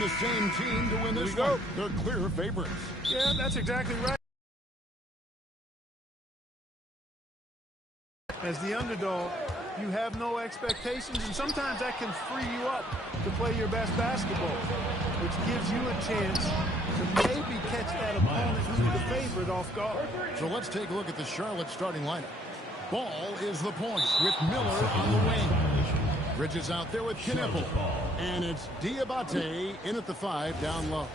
the same team to win this one. They're clear favorites. Yeah, that's exactly right. As the underdog, you have no expectations, and sometimes that can free you up to play your best basketball, which gives you a chance to maybe catch that opponent who's the favorite off guard. So let's take a look at the Charlotte starting lineup. Ball is the point with Miller on the wing. Bridges out there with Knipple. And it's Diabate in at the 5 down low.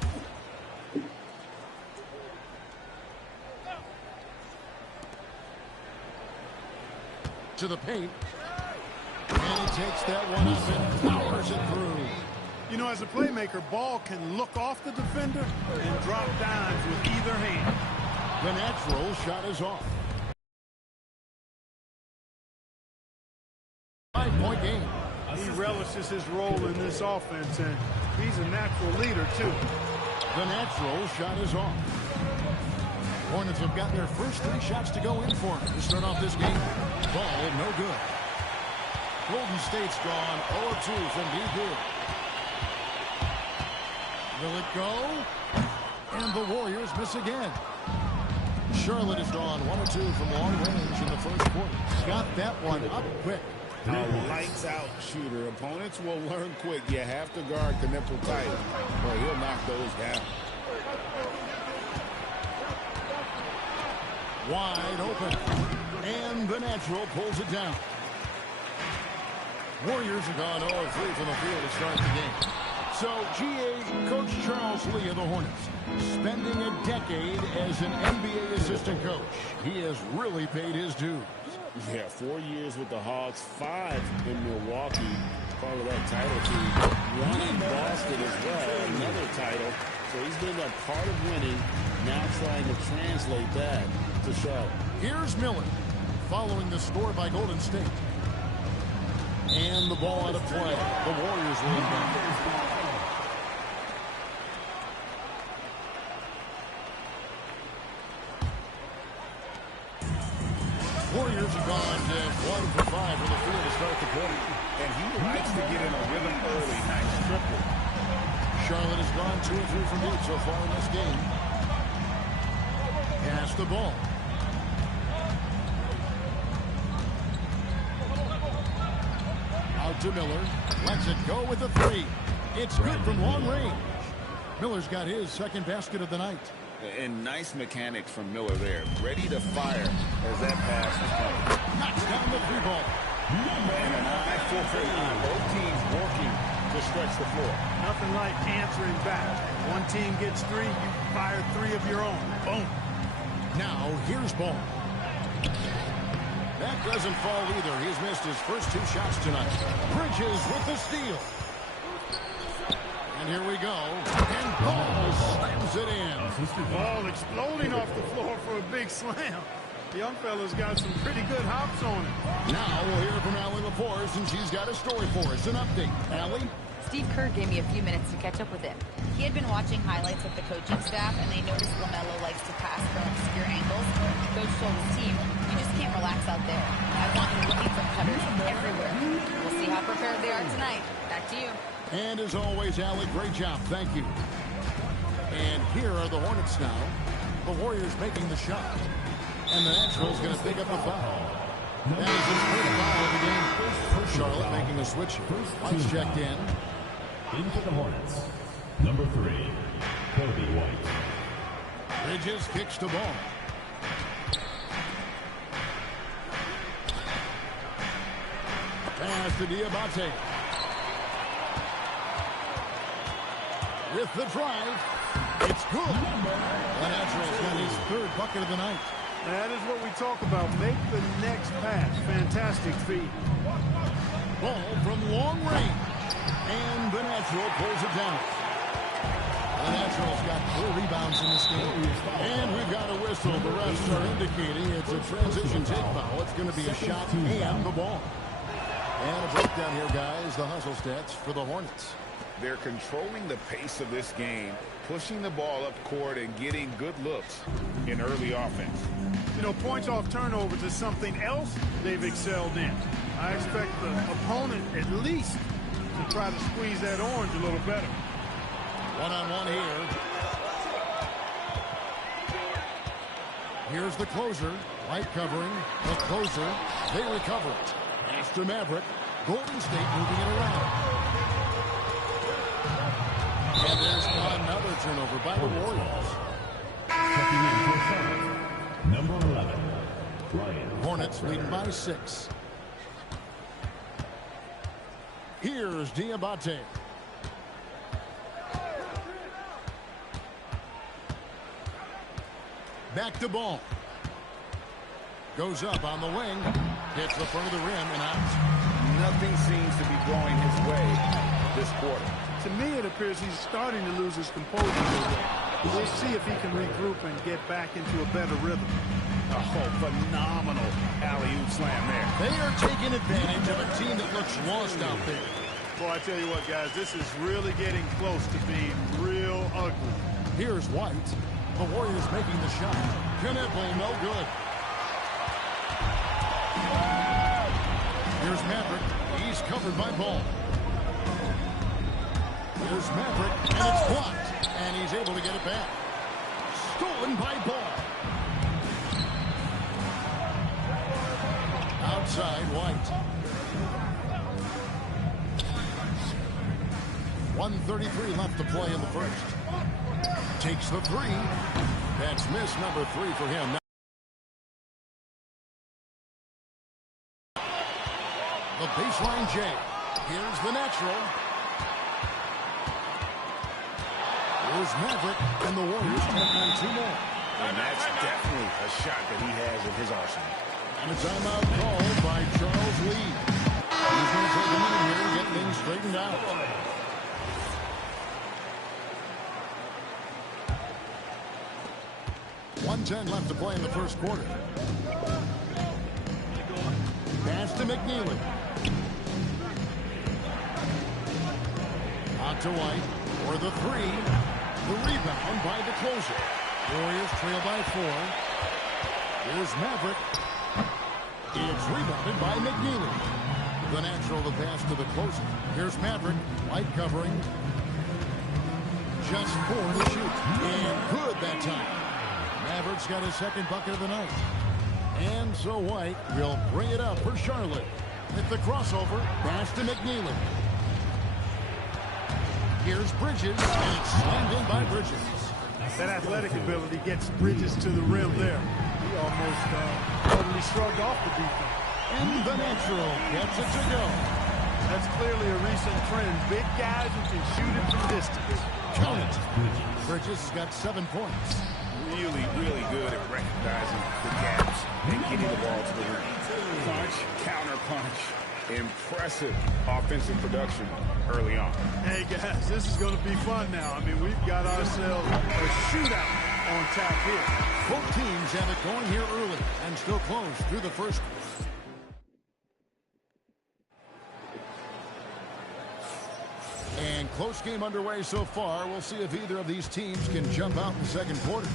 To the paint. And he takes that one up and powers it through. You know, as a playmaker, Ball can look off the defender and drop dimes with either hand. The natural shot is off. 5-point game. He relishes his role in this offense, and he's a natural leader, too. The natural shot is off. Hornets have gotten their first 3 shots to go in for him to start off this game. Ball, no good. Golden State's gone 0-2 from deep here. Will it go? And the Warriors miss again. Charlotte has gone 1-2 from long range in the first quarter. Got that one up quick. A lights-out shooter. Opponents will learn quick. You have to guard the nipple tight, or he'll knock those down. Wide open. And the natural pulls it down. Warriors have gone 0-3 from the field to start the game. So, GA, Coach Charles Lee of the Hornets, spending a decade as an NBA assistant coach. He has really paid his dues. Yeah, 4 years with the Hawks, 5 in Milwaukee, part of that title team. 1 in Boston as well, another title. So he's been a part of winning, now trying to translate that to Charlotte. Here's Miller, following the score by Golden State. And the ball out of play. The Warriors will inbound. Warriors have gone 1 for 5 from the field to start the quarter. And he likes to get in a rhythm early. Nice triple. Charlotte has gone 2 or 3 from deep so far in this game. Pass the ball. Out to Miller. Lets it go with the 3. It's good from long range. Miller's got his second basket of the night. And nice mechanics from Miller there. Ready to fire as that pass is coming. Knocks down the 3 ball. And an eye for both teams working to stretch the floor. Nothing like answering back. One team gets 3, you fire 3 of your own. Boom. Now, here's Ball. That doesn't fall either. He's missed his first 2 shots tonight. Bridges with the steal. And here we go. And Ball slams it in. Ball exploding off the floor for a big slam. The young fella's got some pretty good hops on it. Now we'll hear from Allie LaForce, and she's got a story for us. An update. Allie? Steve Kerr gave me a few minutes to catch up with him. He had been watching highlights with the coaching staff, and they noticed LaMelo likes to pass from obscure angles. The coach told his team, you just can't relax out there. I want you looking for cutters everywhere. We'll see how prepared they are tonight. Back to you. And as always, Allie, great job. Thank you. And here are the Hornets now. The Warriors making the shot. And the Natural's going to pick up the foul. That is his first foul of the game. Charlotte making a switch. White's checked in. Into the Hornets. Number 3, Kobe White. Bridges kicks the ball. Pass to Diabate. With the drive, it's good. The Natural's got his 3rd bucket of the night. That is what we talk about. Make the next pass. Fantastic feed. Ball from long range. And the Natural pulls it down. The Natural's got 4 rebounds in this game. And we've got a whistle. The refs are indicating it's a transition take foul. It's going to be a shot and the ball. And a breakdown here, guys. The hustle stats for the Hornets. They're controlling the pace of this game, pushing the ball up court and getting good looks in early offense. You know, points off turnovers is something else they've excelled in. I expect the opponent at least to try to squeeze that orange a little better. One-on-one here. Here's the closer. Light covering. The closer. They recover it. Pass to Maverick. Golden State moving it around. And there's another turnover by the Warriors. Checking in for foul. Number 11, Ryan. Hornets leading by 6. Here's Diabate. Back to ball. Goes up on the wing. Hits the front of the rim and out. Nothing seems to be going his way this quarter. To me, it appears he's starting to lose his composure a little bit. We'll see if he can regroup and get back into a better rhythm. Oh, phenomenal alley-oop slam there. They are taking advantage of a team that looks lost out there. Boy, I tell you what, guys, this is really getting close to being real ugly. Here's White. The Warriors making the shot. Kneble, no good. Here's Maverick. He's covered by Ball. Here's Maverick, and it's blocked. And he's able to get it back. Stolen by Ball. Outside, White. 1:33 left to play in the first. Takes the three. That's miss number 3 for him. The baseline J. Here's the natural. Here's Maverick, and the Warriors take on 2 more. And that's definitely a shot that he has in his arsenal. And a timeout called by Charles Lee. He's going to take a minute here and get things straightened out. .110 left to play in the first quarter. Pass to McNeely. Out to White for the 3. The rebound by the closer. Warriors trail by 4. Here's Maverick. It's rebounded by McNeely. The natural to pass to the closer. Here's Maverick. White covering. Just 4 to shoot. And good that time. Maverick's got his second bucket of the night. And so White will bring it up for Charlotte. At the crossover, pass to McNeely. Here's Bridges, and it's slammed in by Bridges. That athletic ability gets Bridges to the rim there. He almost totally shrugged off the defense. And the natural gets it to go. That's clearly a recent trend. Big guys who can shoot it from distance. Count it. Bridges has got 7 points. Really, really good at recognizing the gaps and getting the ball to the rim. Punch, counter punch. Impressive offensive production early on. Hey, guys, this is going to be fun now. I mean, we've got ourselves a shootout on tap here. Both teams have it going here early and still close through the first. And close game underway so far. We'll see if either of these teams can jump out in the second quarter.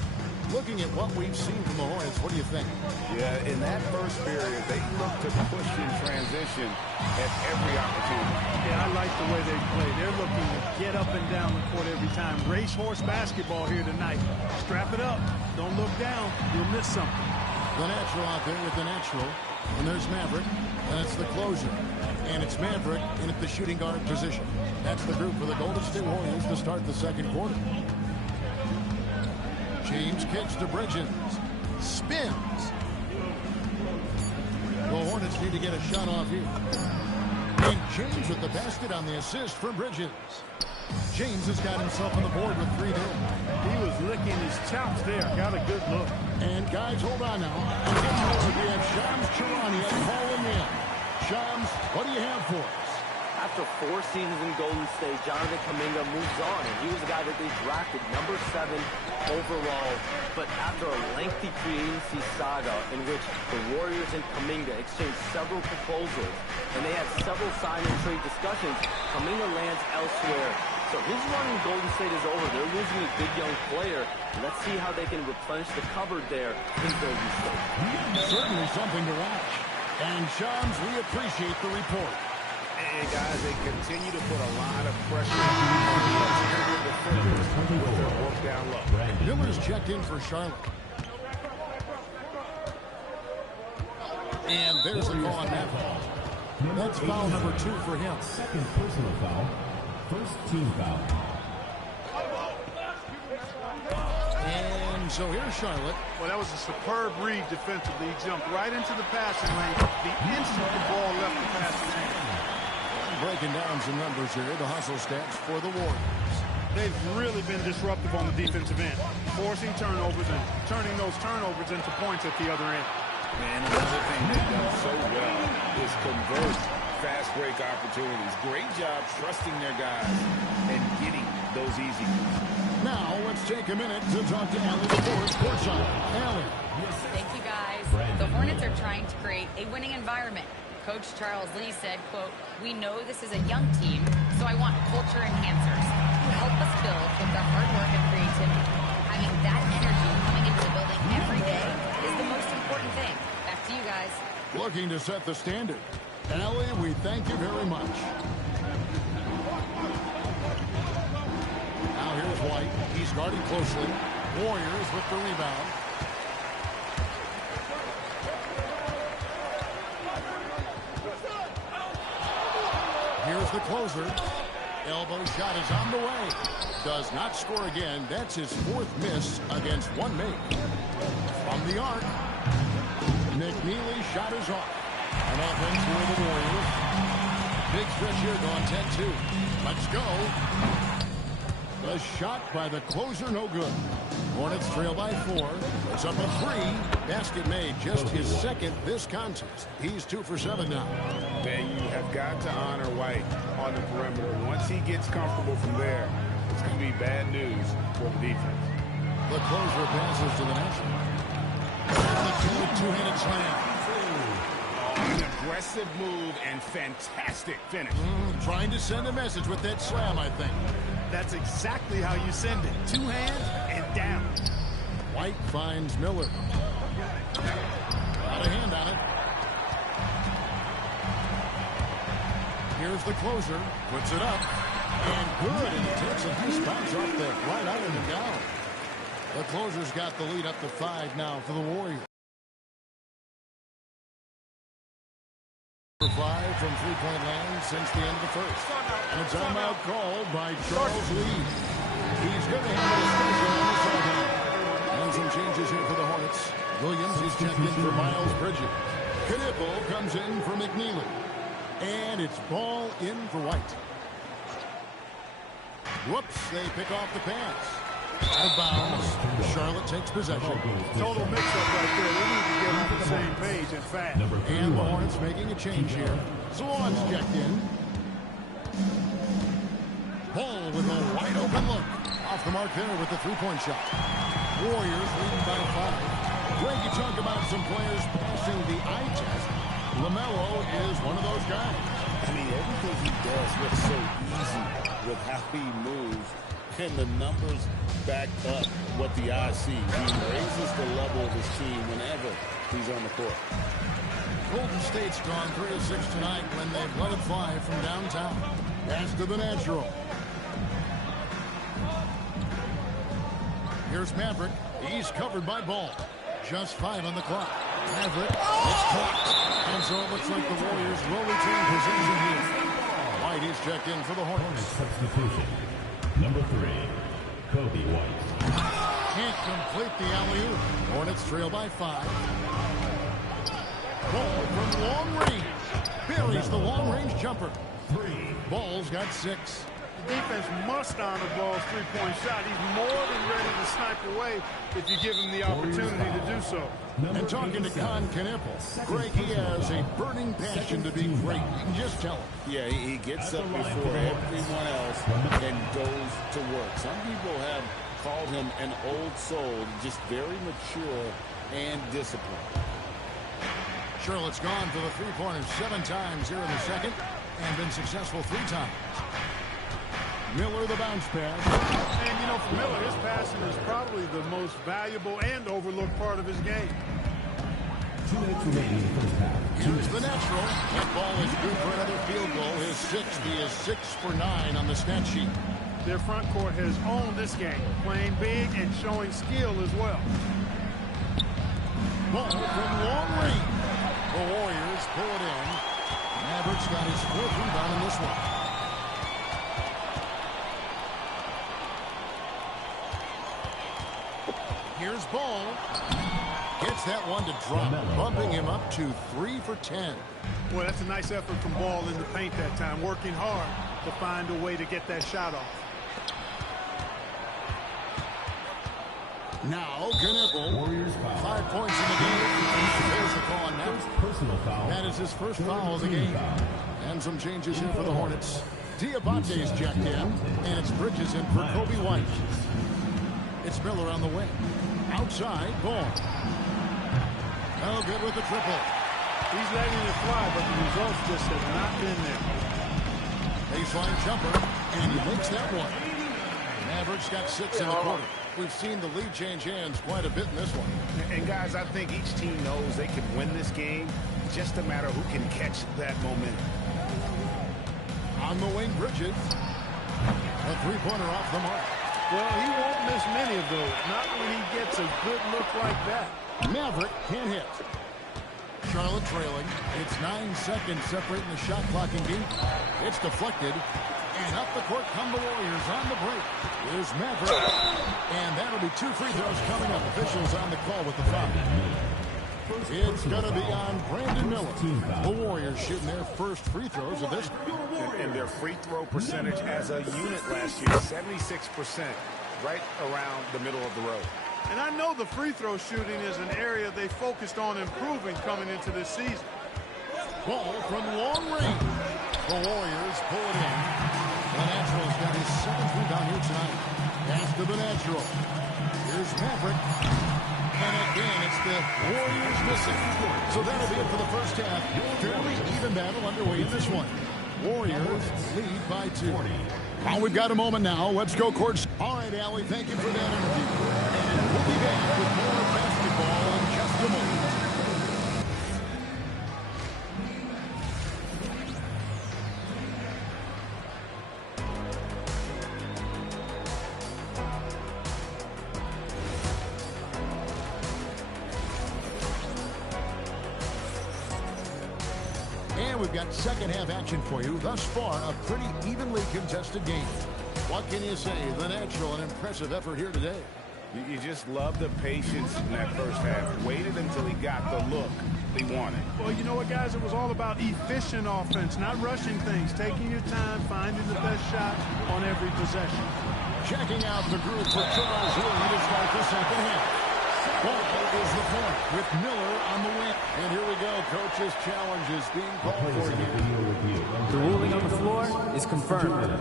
Looking at what we've seen from the Hornets, what do you think? Yeah, in that first period, they looked to push in transition at every opportunity. Yeah, I like the way they play. They're looking to get up and down the court every time. Racehorse basketball here tonight. Strap it up. Don't look down. You'll miss something. The natural out there with the natural. And there's Maverick. That's the closer. And it's Maverick in at the shooting guard position. That's the group for the Golden State Warriors to start the second quarter. James kicks to Bridges. Spins. The Hornets need to get a shot off here. And James with the basket on the assist for Bridges. James has got himself on the board with 3 there. He was licking his chops there. Got a good look. And guys, hold on now. On the board, we have Shams Charania calling in. Shams, what do you have for us? After 4 seasons in Golden State, Jonathan Kuminga moves on, and he was the guy that they drafted number 7 overall. But after a lengthy free agency saga in which the Warriors and Kuminga exchanged several proposals, and they had several sign and trade discussions, Kuminga lands elsewhere. So his run in Golden State is over. They're losing a good young player. Let's see how they can replenish the cupboard there in Golden State. Certainly something to watch. And Shams, we appreciate the report. And guys, they continue to put a lot of pressure on the interior defender checked in for Charlotte. And there's a call on that. That's foul number 2 for him. Second personal foul. First team foul. And so here's Charlotte. Well, that was a superb read defensively. He jumped right into the passing lane the instant the ball left the passing lane. Breaking down some numbers here, the hustle stats for the Warriors. They've really been disruptive on the defensive end, forcing turnovers and turning those turnovers into points at the other end. And another thing they've done so well is convert fast break opportunities. Great job trusting their guys and getting those easy ones. Now let's take a minute to talk to Allie LaForce courtside. Allie. Thank you, guys. The Hornets are trying to create a winning environment. Coach Charles Lee said, quote, "We know this is a young team, so I want culture enhancers who help us build with their hard work and creativity. Having that energy coming into the building every day is the most important thing." Back to you guys. Looking to set the standard. Allie, we thank you very much. Now here's White. He's guarding closely. Warriors with the rebound. Here's the closer. Elbow shot is on the way. Does not score again. That's his 4th miss against 1 make. From the arc. McNeely shot is off. An offense for the Warriors. Big stretch here going 10-2. Let's go. The shot by the closer, no good. Hornets trail by 4. It's up a 3. Basket made, just his 2nd this contest. He's 2 for 7 now. Man, you have got to honor White on the perimeter. Once he gets comfortable from there, it's going to be bad news for the defense. The closer passes to the national. The two-handed slam. An aggressive move and fantastic finish. Trying to send a message with that slam, I think. That's exactly how you send it. 2 hands and down. White finds Miller. Got a hand on it. Here's the closer. Puts it up. And good. And he takes a nice bounce off the right out and down. The closer's got the lead up to 5 now for the Warriors. 5 from three-point land since the end of the first. And a timeout called by Charles Lee. He's going to handle a special on the sideline. And some changes here for the Hornets. Williams is checked in for Miles Bridges. Knipple comes in for McNeely. And it's ball in for White. Whoops, they pick off the pass. Out of bounds. Charlotte takes possession. Total mix-up right there. They need to get on the same page and fast. And the Hornets making a change here. Swan's checked in. Paul with a wide open look. Off the mark there with the three-point shot. Warriors leading by 5. Greg, you talk about some players passing the eye test. LaMelo is one of those guys. I mean, everything he does looks so easy with how he moves. And the numbers back up what the eye see. He raises the level of his team whenever he's on the court. Golden State's gone 3 of 6 tonight when they've let it fly from downtown. Pass to the natural. Here's Maverick. He's covered by Ball. Just 5 on the clock. Maverick, it's clocked. And so it looks like the Warriors will retain possession here. White is checked in for the Hornets. Substitution. Number 3, Kobe White. Can't complete the alley-oop. Hornets trail by 5. Ball from long range. Buries the long-range jumper. 3. Ball's got 6. The defense must honor Ball's three-point shot. He's more than ready to snipe away if you give him the opportunity to do so. And talking to Con Knipple, Greg, he has a burning passion to be great. You can just tell him. Yeah, he gets up before everyone else and goes to work. Some people have called him an old soul, just very mature and disciplined. Charlotte's gone for the three-pointers 7 times here in the second and been successful 3 times. Miller the bounce pass. And, you know, for Miller, his passing is probably the most valuable and overlooked part of his game. 2 minutes remaining in the first half. Here's the natural. That ball is good for another field goal. His 6th. He is 6 for 9 on the stat sheet. Their front court has owned this game, playing big and showing skill as well. Ball from long range. The Warriors pull it in. Mavericks got his 4th rebound in this one. Here's Ball. Gets that one to drop, bumping him up to 3 for 10. Well, that's a nice effort from Ball in the paint that time, working hard to find a way to get that shot off. Now, Knipple, 5 points in the game. There's the call on that. That is his first foul of the game. And some changes here for the Hornets. Diabate's jacked in, and it's Bridges in for Kobe White. It's Miller on the wing. Outside, Ball. No good with the triple. He's letting it fly, but the results just have not been there. Baseline jumper, and he makes that one. Mavericks got 6 in the quarter. We've seen the lead change hands quite a bit in this one. And guys, I think each team knows they can win this game. Just a matter who can catch that momentum. On the wing, Bridges. A three-pointer off the mark. Well, he won't miss many of those. Not when he gets a good look like that. Maverick can't hit. Charlotte trailing. It's 9 seconds separating the shot clock and game. It's deflected. And up the court come the Warriors on the break. Here's Maverick. And that'll be 2 free throws coming up. Officials on the call with the foul. It's going to be on Brandon Miller. The Warriors shooting their first free throws of this. And their free throw percentage as a unit last year, 76%, right around the middle of the road. And I know the free throw shooting is an area they focused on improving coming into this season. Ball from long range. The Warriors pull it in. The Natural's got his 7th rebound here tonight. Pass to the Natural. Here's Maverick. And again, it's the Warriors missing. So that'll be it for the first half. Fairly even battle underway in this one. Warriors lead by 2. Well, we've got a moment now. Let's go courts. All right, Allie, thank you for that interview. And we'll be back with more basketball in just a moment. We've got second half action for you. Thus far, a pretty evenly contested game. What can you say? The Natural, an impressive effort here today. You just love the patience in that first half. Waited until he got the look he wanted. Well, you know what, guys? It was all about efficient offense, not rushing things, taking your time, finding the best shot on every possession. Checking out the group for Charles Lee to start the second half. Ball is the point with Miller on the wing. And here we go. Coach's challenge is being called for here. The ruling on the floor is confirmed. I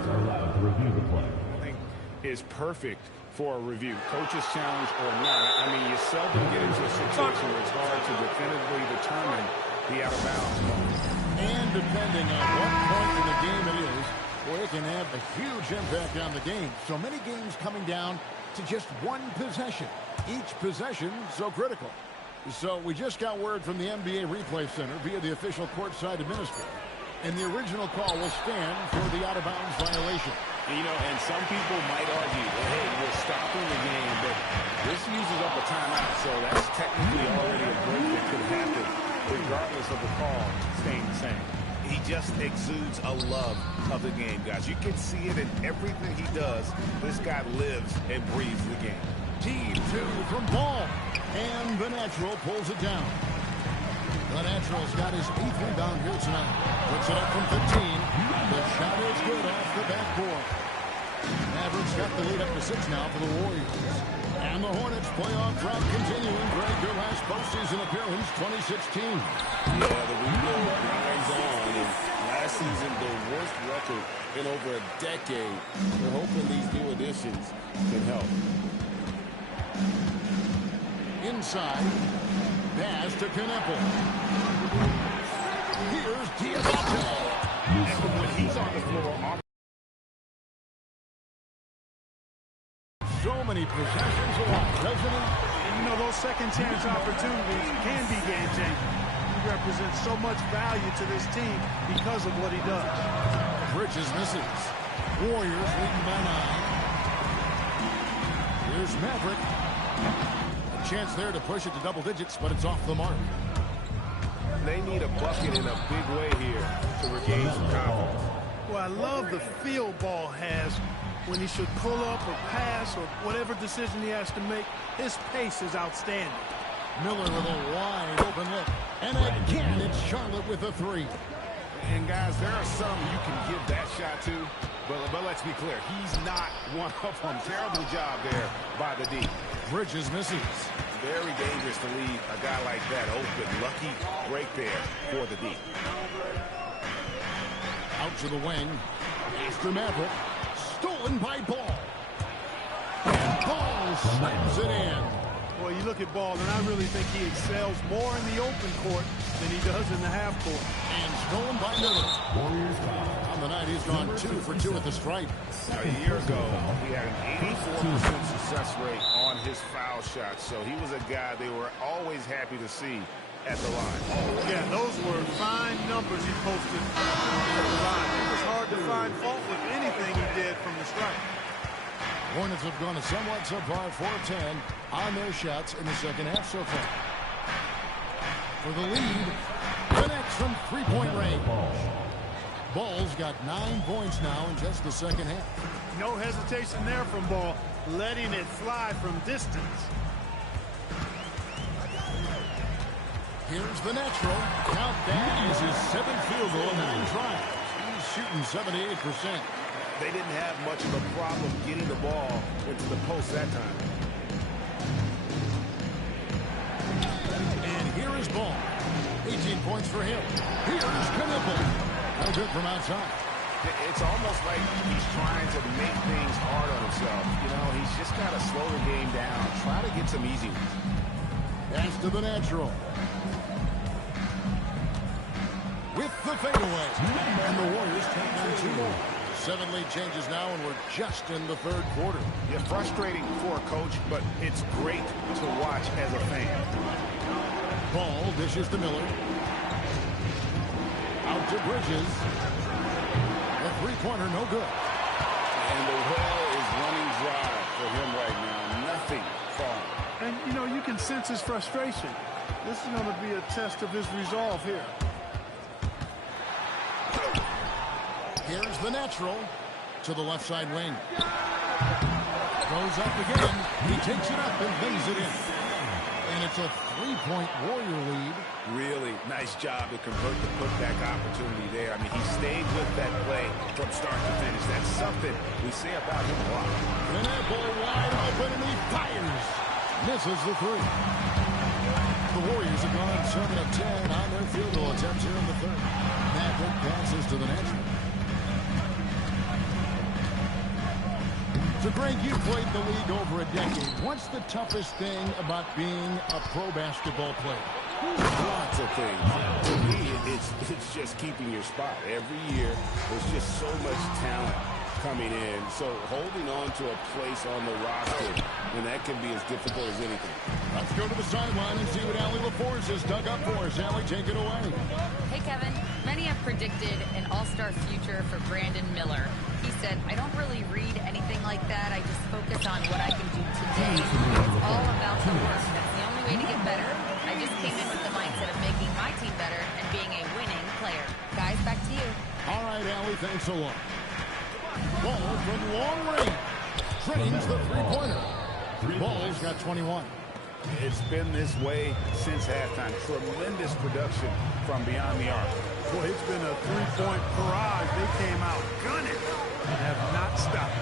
think is perfect for a review. Coach's challenge or not. I mean, you seldom get into a situation where it's hard to definitively determine the out-of-bounds moment. And depending on what point in the game it is, well, it can have a huge impact on the game. So many games coming down to just one possession. Each possession so critical. So we just got word from the NBA Replay Center via the official courtside administrator. And the original call will stand for the out-of-bounds violation. You know, and some people might argue that, hey, we're stopping the game, but this uses up a timeout, so that's technically already a break that could happen, regardless of the call staying the same. He just exudes a love of the game, guys. You can see it in everything he does. This guy lives and breathes the game. Team 2 from Ball. And the Natural pulls it down. The Natural's got his 8th rebound here tonight. Puts it up from 15. The shot is good off the backboard. Mavericks got the lead up to 6 now for the Warriors. And the Hornets playoff drought continuing. Greg, their last postseason appearance, 2016. Yeah, the rebuild grinds on. And last season, the worst record in over a decade. We're hoping these new additions can help. Inside. Pass to Knipple. Here's Diabate. And when he's on the floor, so many possessions alike, doesn't he? And you know, those second chance opportunities can be game changing. He represents so much value to this team because of what he does. Bridges misses. Warriors leading by 9. Here's Maverick. A chance there to push it to double digits, but it's off the mark. They need a bucket in a big way here to regain some confidence. Well, I love the feel Ball has when he should pull up or pass or whatever decision he has to make. His pace is outstanding. Miller with a wide open look. And again, it's Charlotte with a 3. And guys, there are some you can give that shot to, but let's be clear, he's not one of them. Terrible job there by the D. Bridges misses. Very dangerous to leave a guy like that open. Lucky break there for the D. Out to the wing. After Maverick. Stolen by Ball. And Ball slams it in. Well, you look at Ball, and I really think he excels more in the open court than he does in the half court. And stolen by Miller. Warriors foul. On the night, he's gone 2 for 2 at the stripe. A year ago, he had an 84% success rate on his foul shots, so he was a guy they were always happy to see at the line. Yeah, those were fine numbers he posted at the line. It was hard to find fault with anything he did from the stripe. Hornets have gone a somewhat subpar 4-10 on their shots in the second half so far. For the lead, connects from three-point range. Ball's got 9 points now in just the second half. No hesitation there from Ball, letting it fly from distance. Here's the natural. Count that is his 7th field goal in 9 tries. He's shooting 78%. They didn't have much of a problem getting the ball into the post that time. And here is Ball. 18 points for him. Here's Knipple. No good from outside. It's almost like he's trying to make things hard on himself. You know, he's just got to slow the game down. Try to get some easy ones. Pass to the natural. With the fadeaway. And the Warriors take on 2 more. 7 lead changes now, and we're just in the 3rd quarter. Yeah, frustrating for a coach, but it's great to watch as a fan. Ball dishes to Miller. Out to Bridges. The three-pointer, no good. And the well is running dry for him right now. Nothing falling. And, you know, you can sense his frustration. This is going to be a test of his resolve here. Here's the natural to the left side wing. Goes up again. He takes it up and lays it in. And it's a 3-point Warrior lead. Really nice job to convert the putback opportunity there. I mean, he stayed with that play from start to finish. That's something we say about him a lot. Knipple wide open, and he fires. Misses the 3. The Warriors have gone 7 of 10 on their field goal attempts here in the 3rd. Maverick passes to the natural. So, Greg, you played the league over a decade. What's the toughest thing about being a pro basketball player? Lots of things. To me, it's just keeping your spot. Every year, there's just so much talent coming in. So holding on to a place on the roster, and that can be as difficult as anything. Let's go to the sideline and see what Allie LaForce has dug up for us. Allie, take it away. Hey, Kevin. Many have predicted an all-star future for Brandon Miller. He said, I don't really read anything like that. I just focus on what I can do today. It's all about the work. That's the only way to get better. I just came in with the mindset of making my team better and being a winning player. Guys, back to you. All right, Allie, thanks a lot. Ball from long range. Drains the three-pointer. Ball's got 21. It's been this way since halftime. Tremendous production from beyond the arc. Boy, it's been a 3-point barrage. They came out gunning and have not stopped.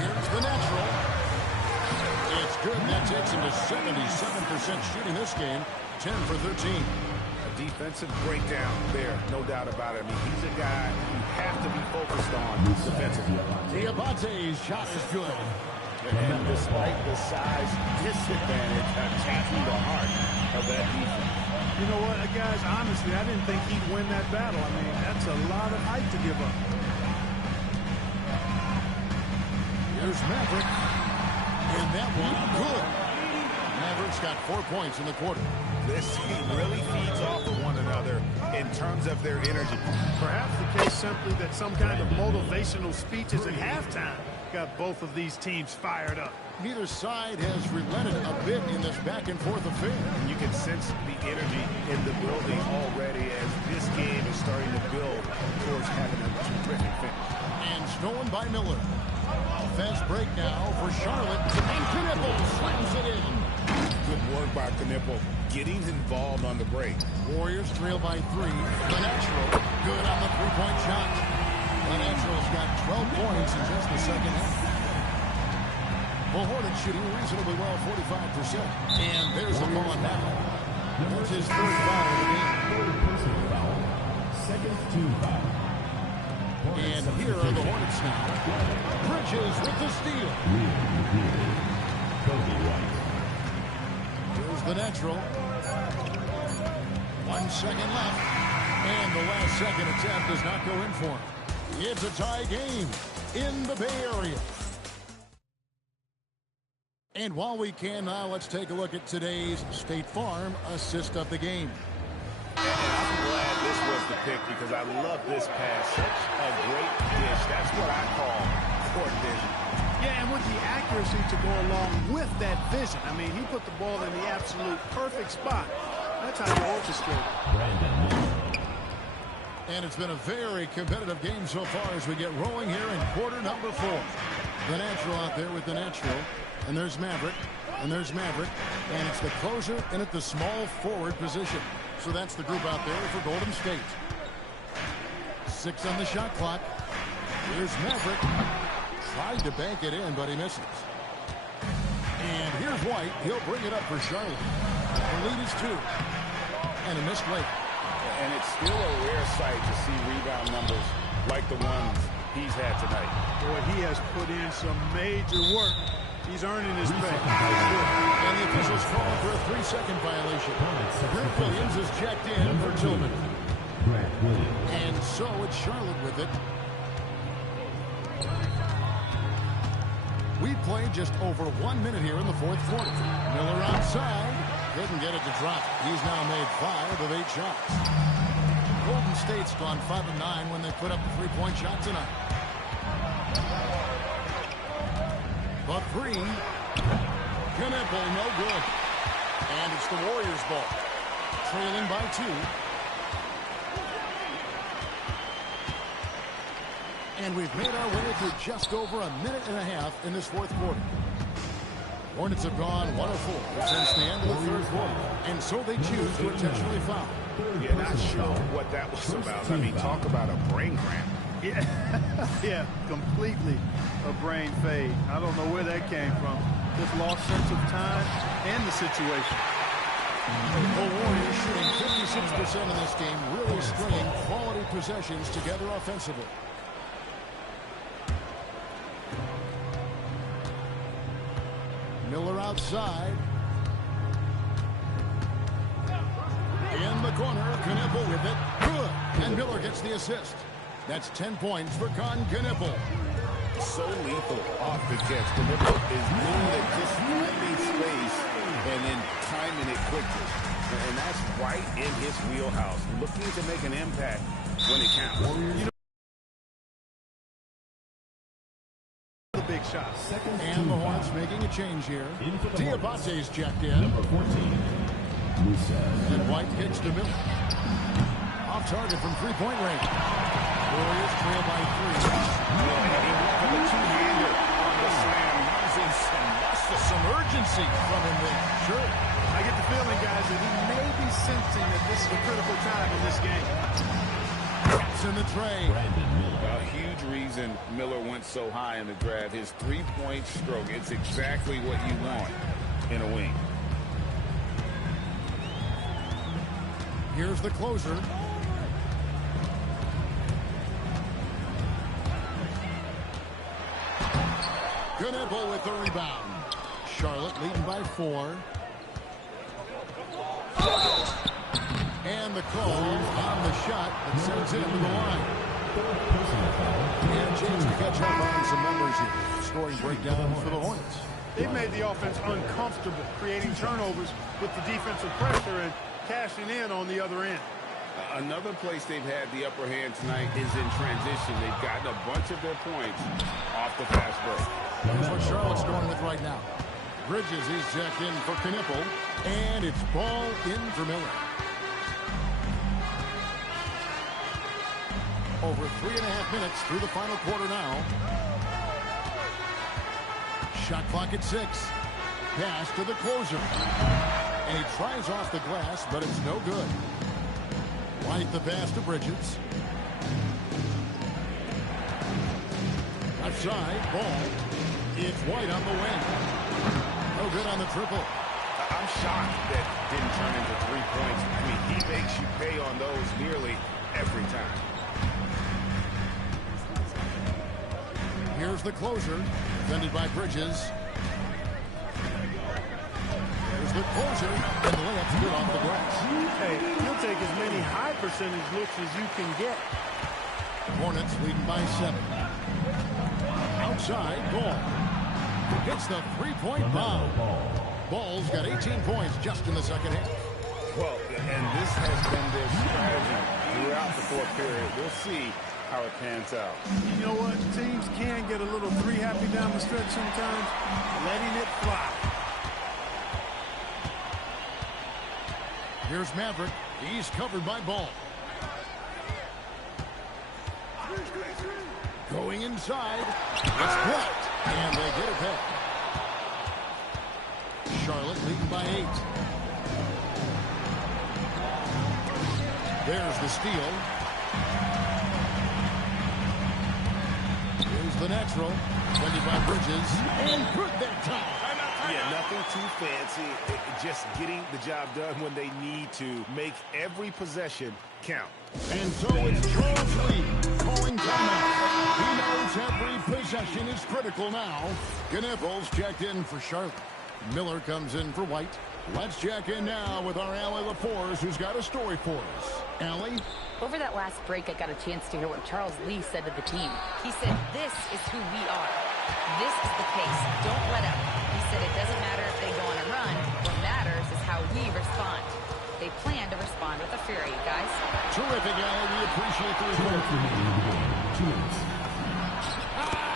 Here's the natural. It's good. That takes him to 77% shooting this game. 10 for 13. A defensive breakdown there, no doubt about it. I mean, he's a guy you have to be focused on defensively. Diabate's shot is good. And despite the size disadvantage, attacking the heart of that defense. You know what, guys, honestly, I didn't think he'd win that battle. I mean, that's a lot of height to give up. Here's Maverick. And that one, good. Maverick's got 4 points in the quarter. This team really feeds off of one another in terms of their energy. Perhaps the case simply that some kind of motivational speeches at halftime got both of these teams fired up. Neither side has relented a bit in this back-and-forth affair. And you can sense the energy in the building already as this game is starting to build towards having a terrific finish. And stolen by Miller. Offense break now for Charlotte. And Knipple slams it in. Good work by Knipple, getting involved on the break. Warriors trail by 3. The Natural, good on the three-point shot. The Natural's got 12 points in just the second half. The Hornets shooting reasonably well, 45%. And there's the ball now. That's his third foul of the game. Personal foul. Second team foul. And here are the Hornets now. Bridges with the steal. Kobe White. Here's the Natural. 1 second left. And the last second attempt does not go in for him. It's a tie game in the Bay Area. And while we can now, let's take a look at today's State Farm assist of the game. I'm glad this was the pick because I love this pass. Such a great dish. That's what I call court vision. Yeah, and with the accuracy to go along with that vision. I mean, he put the ball in the absolute perfect spot. That's how you orchestrate. Brandon Miller. And it's been a very competitive game so far as we get rolling here in quarter number 4. The Natural out there with the Natural. And there's Maverick. And there's Maverick. And it's the closer in at the small forward position. So that's the group out there for Golden State. 6 on the shot clock. Here's Maverick. Tried to bank it in, but he misses. And here's White. He'll bring it up for Charlotte. The lead is 2. And a missed late. And it's still a rare sight to see rebound numbers like the ones he's had tonight. Boy, he has put in some major work. He's earning his pay. And the officials call for a 3-second violation. Grant Williams is checked in for Tillman. Grant Williams. And so it's Charlotte with it. We played just over 1 minute here in the fourth quarter. Miller outside. Couldn't get it to drop. He's now made 5 of 8 shots. Golden State's gone 5 of 9 when they put up the 3-point shot tonight. But 3. Knipple, no good. And it's the Warriors' ball. Trailing by 2. And we've made our way through just over a minute and a half in this fourth quarter. Hornets have gone 1 of 4 since the end of the third quarter. And so they choose to intentionally foul. Yeah, not sure what that was about. I mean, talk about a brain cramp. Yeah, completely a brain fade. I don't know where that came from. Just lost sense of time and the situation. The Warriors shooting 56% in this game, really stringing quality possessions together offensively. Miller outside. In the corner, Knipple with it. Good. And Miller gets the assist. That's 10 points for Con Knipple. So lethal off the catch. Knipple is good at just finding space and then timing it quickly. And that's right in his wheelhouse. Looking to make an impact when it counts. Big shot. And the Hornets making a change here. Diabate's checked in. Number 14. Musa. And White kicks to Miller. Off target from three-point range. Warriors trail by 3. And he went for the two-hander on the slam, using Some urgency from him there. Sure. I get the feeling, guys, that he may be sensing that this is a critical time in this game. It's in the tray. Brandon Miller. A huge reason Miller went so high in the draft. His three-point stroke. It's exactly what you want in a wing. Here's the closer. Knipple with the rebound. Charlotte leading by 4. And the call on the shot that sends it into the line. And a chance to catch up on some numbers here. Scoring breakdown for the Hornets. They've made the offense uncomfortable, creating turnovers with the defensive pressure and cashing in on the other end. Another place they've had the upper hand tonight is in transition. They've gotten a bunch of their points off the fast break. Here's what Charlotte's going with right now. Bridges is checked in for Knipple, and it's ball in for Miller. Over 3.5 minutes through the final quarter now. Shot clock at 6. Pass to the closer. And he tries off the glass, but it's no good. White the pass to Bridges. Left side, ball. It's White on the wing. No good on the triple. I'm shocked that didn't turn into 3 points. I mean, he makes you pay on those nearly every time. Here's the closer, defended by Bridges. Here's the closer, and the layup's good off the glass. Hey, he'll take as many high percentage looks as you can get. Hornets leading by 7. Outside, Ball. Hits the three-point bomb. Ball's got 18 points just in the second half. Well, and this has been their strategy throughout the fourth period. We'll see how it pans out. You know what? Teams can get a little three-happy down the stretch sometimes, letting it fly. Here's Maverick. He's covered by Ball. Going inside. It's blocked. And they get it back. Charlotte leading by 8. There's the steal. Here's the natural. Defended by Bridges. And good that time. Yeah, nothing too fancy. Just getting the job done when they need to. Make every possession count. And so it's Charles Lee calling timeout. He knows every possession is critical now. Knipples checked in for Charlotte. Miller comes in for White. Let's check in now with our Allie LaForce, who's got a story for us. Allie? Over that last break, I got a chance to hear what Charles Lee said to the team. He said, "This is who we are. This is the pace. Don't let up." He said it doesn't matter if they go on a run. What matters is how we respond. They plan to respond with a fury, guys. Terrific, Allie. We appreciate the report.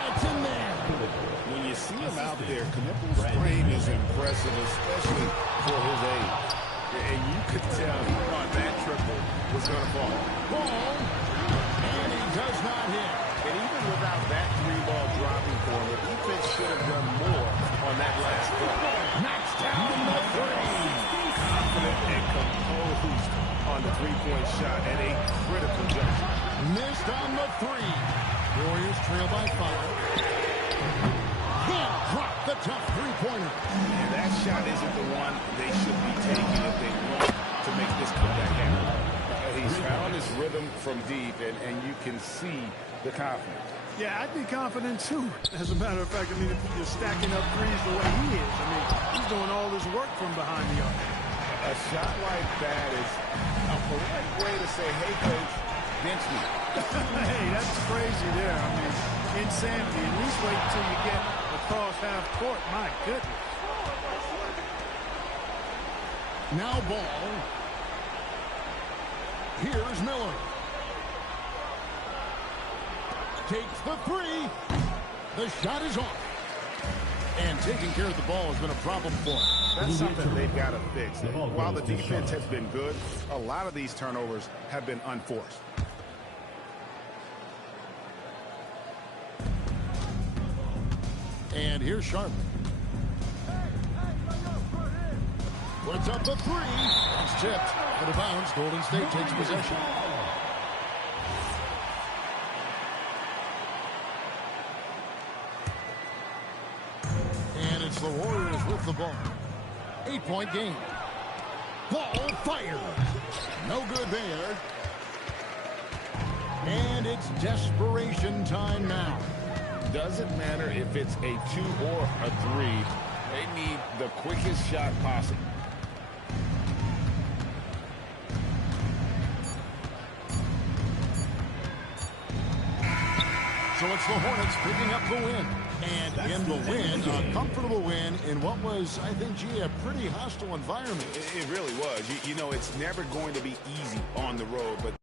It's in there. When you see him out there, Knipples' frame is impressive, especially for his age. And you could tell he thought that triple was going to fall. Ball. And he does not hit. And even without that 3-ball dropping for him, the defense should have done more on that last play. Knocks down the 3. Confident and composed on the 3-point shot at a critical juncture. Missed on the 3. Warriors trail by 5. Can't drop the tough 3-pointer. And that shot isn't the one they should be taking if they want to make this comeback happen. He's found his rhythm from deep, and you can see the confidence. Yeah, I'd be confident too. As a matter of fact, I mean, if you're stacking up threes the way he is, I mean, he's doing all this work from behind the arc. A shot like that is a polite way to say, hey, coach, bench me. Hey, that's crazy there. I mean, insanity. At least wait until you get across half court. My goodness. Now Ball. Here's Miller. Takes the 3. The shot is off. And taking care of the ball has been a problem for him. That's something they've got to fix. While the defense has been good, a lot of these turnovers have been unforced. And here's Charlotte. Puts up the 3. That's tipped. Out of bounds. Golden State takes possession. And it's the Warriors with the ball. 8-point game. Ball fired. No good there. And it's desperation time now. Doesn't matter if it's a 2 or a 3. They need the quickest shot possible. So it's the Hornets picking up the win. And in the win, a comfortable win in what was, I think, gee, a pretty hostile environment. It really was. You know, it's never going to be easy on the road, but